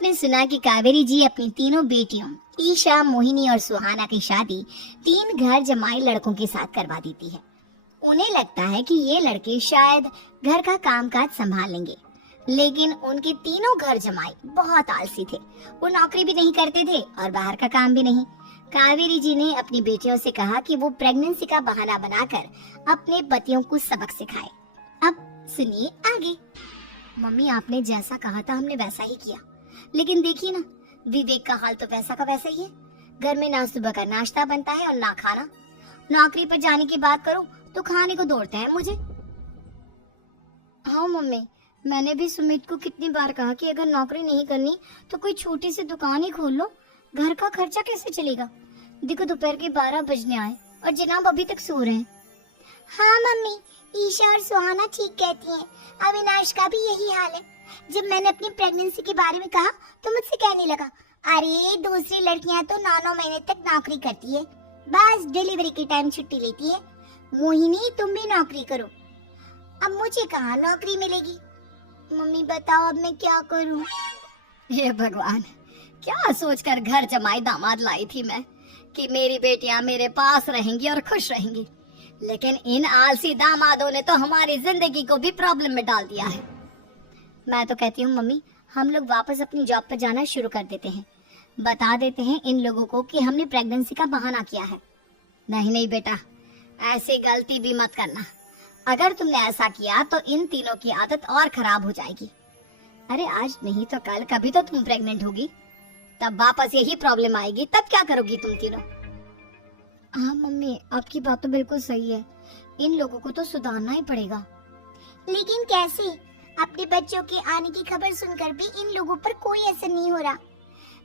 आपने सुना कि कावेरी जी अपनी तीनों बेटियों ईशा, मोहिनी और सुहाना की शादी 3 घर जमाई लड़कों के साथ करवा देती है। उन्हें लगता है कि ये लड़के शायद घर का कामकाज संभाल लेंगे, लेकिन उनके तीनों घर जमाई बहुत आलसी थे। वो नौकरी भी नहीं करते थे और बाहर का काम भी नहीं। कावेरी जी ने अपनी बेटियों से कहा कि वो प्रेगनेंसी का बहाना बनाकर अपने पतियों को सबक सिखाए। अब सुनिए आगे। मम्मी, आपने जैसा कहा था हमने वैसा ही किया, लेकिन देखिए ना, विवेक का हाल तो वैसा का वैसा ही है। घर में ना सुबह का नाश्ता बनता है और ना खाना। नौकरी पर जाने की बात करूं तो खाने को दौड़ते हैं मुझे। हाँ मम्मी, मैंने भी सुमित को कितनी बार कहा कि अगर नौकरी नहीं करनी तो कोई छोटी सी दुकान ही खोल लो। घर का खर्चा कैसे चलेगा? देखो दोपहर के 12 बजने आए और जनाब अभी तक सो रहे हैं। हाँ मम्मी, ईशा और सुहाना ठीक कहती हैं। अविनाश का भी यही हाल है। जब मैंने अपनी प्रेगनेंसी के बारे में कहा तो मुझसे कहने लगा, अरे दूसरी लड़कियां तो 9-9 महीने तक नौकरी करती है, बस डिलीवरी के टाइम छुट्टी लेती है। मोहिनी, तुम भी नौकरी करो। अब मुझे कहाँ नौकरी मिलेगी? मम्मी बताओ, अब मैं क्या करूँ? हे भगवान, क्या सोचकर घर जमाई दामाद लाई थी मैं कि मेरी बेटियां मेरे पास रहेंगी और खुश रहेंगी, लेकिन इन आलसी दामादों ने तो हमारी जिंदगी को भी प्रॉब्लम में डाल दिया है। मैं तो कहती हूँ मम्मी, हम लोग वापस अपनी जॉब पर जाना शुरू कर देते हैं। बता देते हैं इन लोगों को कि हमने प्रेगनेंसी का बहाना किया है। नहीं नहीं बेटा, ऐसी गलती भी मत करना। अगर तुमने ऐसा किया तो इन तीनों की आदत और खराब हो जाएगी। अरे आज नहीं तो कल कभी तो तुम प्रेग्नेंट होगी, तब वापस यही प्रॉब्लम आएगी, तब क्या करोगी तुम तीनों? हाँ मम्मी, आपकी बात तो बिल्कुल सही है। इन लोगों को तो सुधारना ही पड़ेगा। लेकिन कैसे? अपने बच्चों के आने की खबर सुनकर भी इन लोगों पर कोई असर नहीं हो रहा।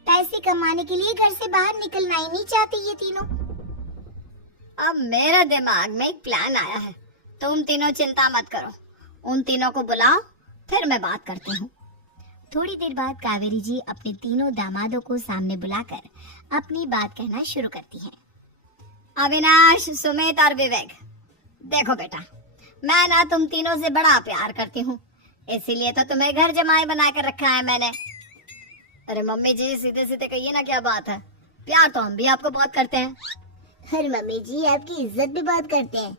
पैसे कमाने के लिए घर से बाहर निकलना ही नहीं चाहते ये तीनों। अब मेरे दिमाग में एक प्लान आया है। तुम तीनों चिंता मत करो, उन तीनों को बुलाओ, फिर मैं बात करती हूँ। थोड़ी देर बाद कावेरी जी अपने तीनों दामादों को सामने बुलाकर अपनी बात कहना शुरू करती हैं। अविनाश, सुमित और विवेक, देखो बेटा, मैं ना तुम तीनों से बड़ा प्यार करती हूँ, इसीलिए तो तुम्हें घर जमाई बना कर रखा है मैंने। अरे मम्मी जी, सीधे सीधे कहिए ना, क्या बात है? प्यार तो हम भी आपको बहुत करते हैं। अरे मम्मी जी, आपकी इज्जत भी बहुत करते हैं।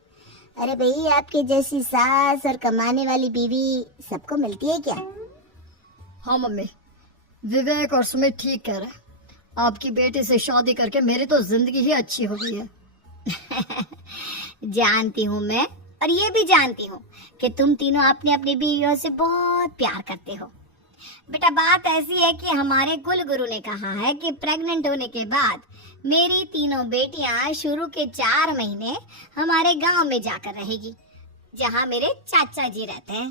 अरे भाई, आपके जैसी सास और कमाने वाली बीवी सबको मिलती है क्या? हाँ मम्मी, विवेक और सुमित ठीक कह रहे हैं। आपकी बेटी से शादी करके मेरी तो जिंदगी ही अच्छी हो गई है। जानती हूँ मैं, और ये भी जानती हूँ कि तुम तीनों अपनी अपनी बीवियों से बहुत प्यार करते हो। बेटा, बात ऐसी है कि हमारे कुल गुरु ने कहा है कि प्रेग्नेंट होने के बाद मेरी तीनों बेटियां शुरू के 4 महीने हमारे गांव में जाकर रहेगी, जहां मेरे चाचा जी रहते हैं।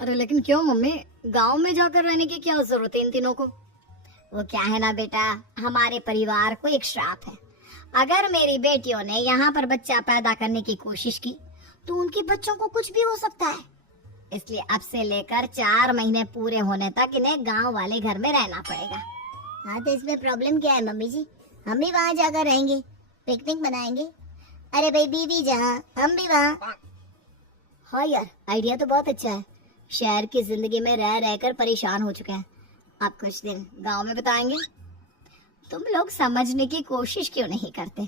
अरे लेकिन क्यों मम्मी, गांव में जाकर रहने की क्या जरूरत है इन तीनों को? वो क्या है ना बेटा, हमारे परिवार को एक श्राप है। अगर मेरी बेटियों ने यहाँ पर बच्चा पैदा करने की कोशिश की तो उनके बच्चों को कुछ भी हो सकता है। इसलिए अब से लेकर 4 महीने पूरे होने तक इन्हें गांव वाले घर में रहना पड़ेगा। हाँ तो इसमें प्रॉब्लम क्या है मम्मी जी? हम भी वहाँ जाकर रहेंगे, पिकनिक मनाएंगे। अरे भाई, बीवी जहाँ हम भी वहाँ। हाँ यार, आइडिया तो बहुत अच्छा है। शहर की जिंदगी में रह रहकर परेशान हो चुके हैं, अब कुछ दिन गांव में बिताएंगे। तुम लोग समझने की कोशिश क्यों नहीं करते?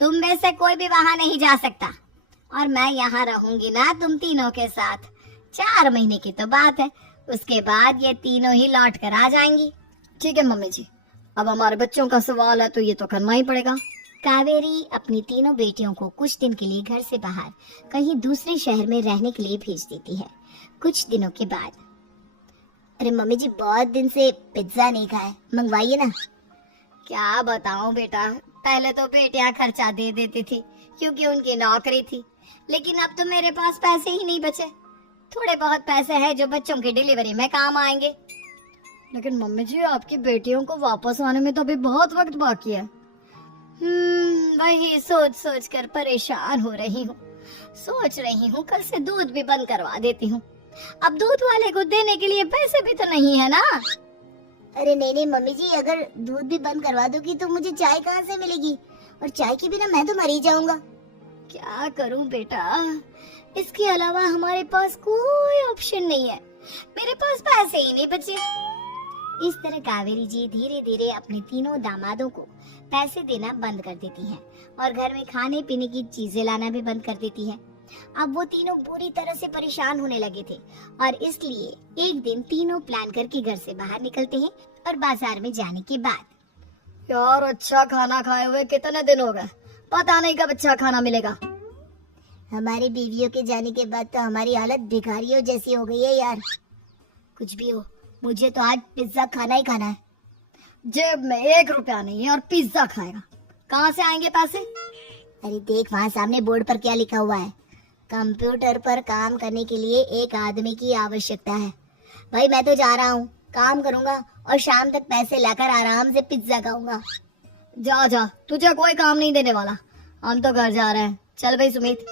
तुम में से कोई भी वहां नहीं जा सकता, और मैं यहाँ रहूंगी ना तुम तीनों के साथ। 4 महीने की तो बात है, उसके बाद ये तीनों ही लौट कर आ जाएंगी। ठीक है मम्मी जी, अब हमारे बच्चों का सवाल है तो ये तो करना ही पड़ेगा। कावेरी अपनी तीनों बेटियों को कुछ दिन के लिए घर से बाहर कहीं दूसरे शहर में रहने के लिए भेज देती है। कुछ दिनों के बाद, अरे मम्मी जी, बहुत दिन से पिज्जा नहीं खाए, मंगवाइए ना। क्या बताऊं बेटा, पहले तो बेटियां खर्चा दे देती थी क्योंकि उनकी नौकरी थी, लेकिन अब तो मेरे पास पैसे ही नहीं बचे। थोड़े बहुत पैसे हैं जो बच्चों की डिलीवरी में काम आएंगे। लेकिन मम्मी जी, आपकी बेटियों को वापस आने में तो अभी बहुत वक्त बाकी है। वही सोच सोच कर परेशान हो रही हूँ। सोच रही हूँ कल से दूध भी बंद करवा देती हूँ। अब दूध वाले को देने के लिए पैसे भी तो नहीं है ना। अरे नहीं नहीं मम्मी जी, अगर दूध भी बंद करवा दोगी तो मुझे चाय कहाँ से मिलेगी? और चाय के बिना मैं तो मर ही जाऊंगा। क्या करूं बेटा, इसके अलावा हमारे पास कोई ऑप्शन नहीं है। मेरे पास पैसे ही नहीं बचे। इस तरह कावेरी जी धीरे धीरे अपने तीनों दामादों को पैसे देना बंद कर देती हैं और घर में खाने पीने की चीजें लाना भी बंद कर देती है। अब वो तीनों बुरी तरह से परेशान होने लगे थे और इसलिए एक दिन तीनों प्लान करके घर से बाहर निकलते हैं और बाजार में जाने के बाद यार अच्छा खाना खाए हुए कितने दिन हो गए, पता नहीं कब अच्छा खाना मिलेगा। हमारी बीवियों के जाने के बाद तो हमारी हालत भिखारियों जैसी हो गई है यार। कुछ भी हो, मुझे तो आज पिज्जा खाना ही खाना है। जेब में 1 रुपया नहीं है और पिज्जा खाएगा, कहाँ से आएंगे पैसे? अरे देख वहाँ सामने बोर्ड पर क्या लिखा हुआ है, कंप्यूटर पर काम करने के लिए एक आदमी की आवश्यकता है। भाई मैं तो जा रहा हूँ, काम करूँगा और शाम तक पैसे लाकर आराम से पिज्जा खाऊंगा। जा जा, तुझे कोई काम नहीं देने वाला, हम तो घर जा रहे हैं। चल भाई सुमित।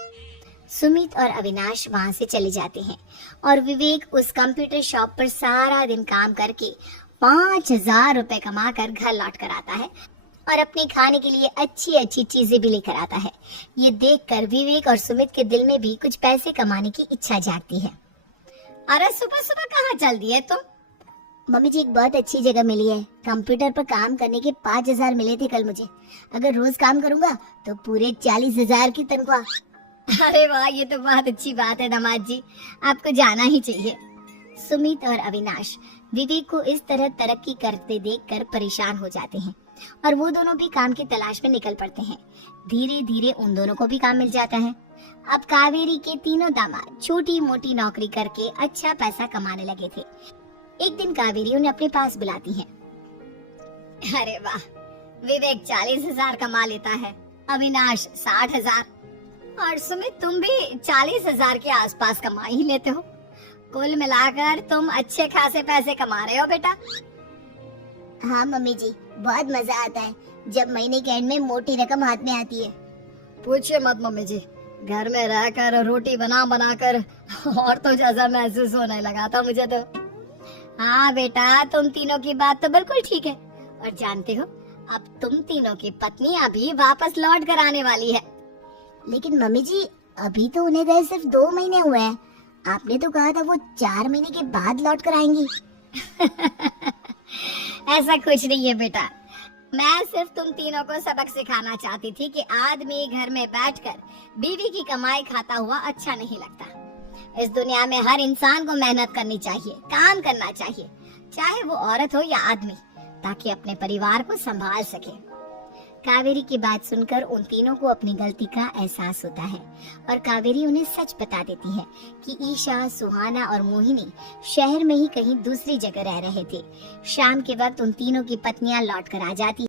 सुमित और अविनाश वहाँ से चले जाते हैं और विवेक उस कंप्यूटर शॉप पर सारा दिन काम करके 5,000 रुपए कमा कर घर लौट कर आता है और अपने खाने के लिए अच्छी अच्छी चीजें भी लेकर आता है। ये देखकर विवेक और सुमित के दिल में भी कुछ पैसे कमाने की इच्छा जागती है। अरे सुबह सुबह कहाँ चल दिए तुम? मम्मी जी एक बहुत अच्छी जगह मिली है, कंप्यूटर पर काम करने के 5,000 मिले थे कल मुझे। अगर रोज काम करूंगा तो पूरे 40,000 की तनख्वाह। अरे वाह, ये तो बहुत अच्छी बात है दामाद जी, आपको जाना ही चाहिए। सुमित और अविनाश विवेक को इस तरह तरक्की करते देखकर परेशान हो जाते हैं और वो दोनों भी काम की तलाश में निकल पड़ते हैं। धीरे धीरे उन दोनों को भी काम मिल जाता है। अब कावेरी के तीनों दामाद छोटी मोटी नौकरी करके अच्छा पैसा कमाने लगे थे। एक दिन कावेरी उन्हें अपने पास बुलाती है। अरे वाह, विवेक 40,000 कमा लेता है, अविनाश 60,000 और सुमित तुम भी 40,000 के आसपास कमा ही लेते हो। कुल मिलाकर तुम अच्छे खासे पैसे कमा रहे हो बेटा। हाँ मम्मी जी, बहुत मजा आता है जब महीने के एंड में मोटी रकम हाथ में आती है। पूछिए मत मम्मी जी, घर में रहकर रोटी बना बना कर और तो जैसा महसूस होने लगा था मुझे तो। हाँ बेटा, तुम तीनों की बात तो बिल्कुल ठीक है और जानते हो अब तुम तीनों की पत्नियां भी वापस लौट कर आने वाली है। लेकिन मम्मी जी अभी तो उन्हें गए सिर्फ 2 महीने हुए हैं, आपने तो कहा था वो 4 महीने के बाद लौट कर आएंगी। ऐसा कुछ नहीं है बेटा, मैं सिर्फ तुम तीनों को सबक सिखाना चाहती थी कि आदमी घर में बैठकर बीवी की कमाई खाता हुआ अच्छा नहीं लगता। इस दुनिया में हर इंसान को मेहनत करनी चाहिए, काम करना चाहिए, चाहे वो औरत हो या आदमी, ताकि अपने परिवार को संभाल सके। कावेरी की बात सुनकर उन तीनों को अपनी गलती का एहसास होता है और कावेरी उन्हें सच बता देती है कि ईशा, सुहाना और मोहिनी शहर में ही कहीं दूसरी जगह रह रहे थे। शाम के वक्त उन तीनों की पत्नियां लौट कर आ जाती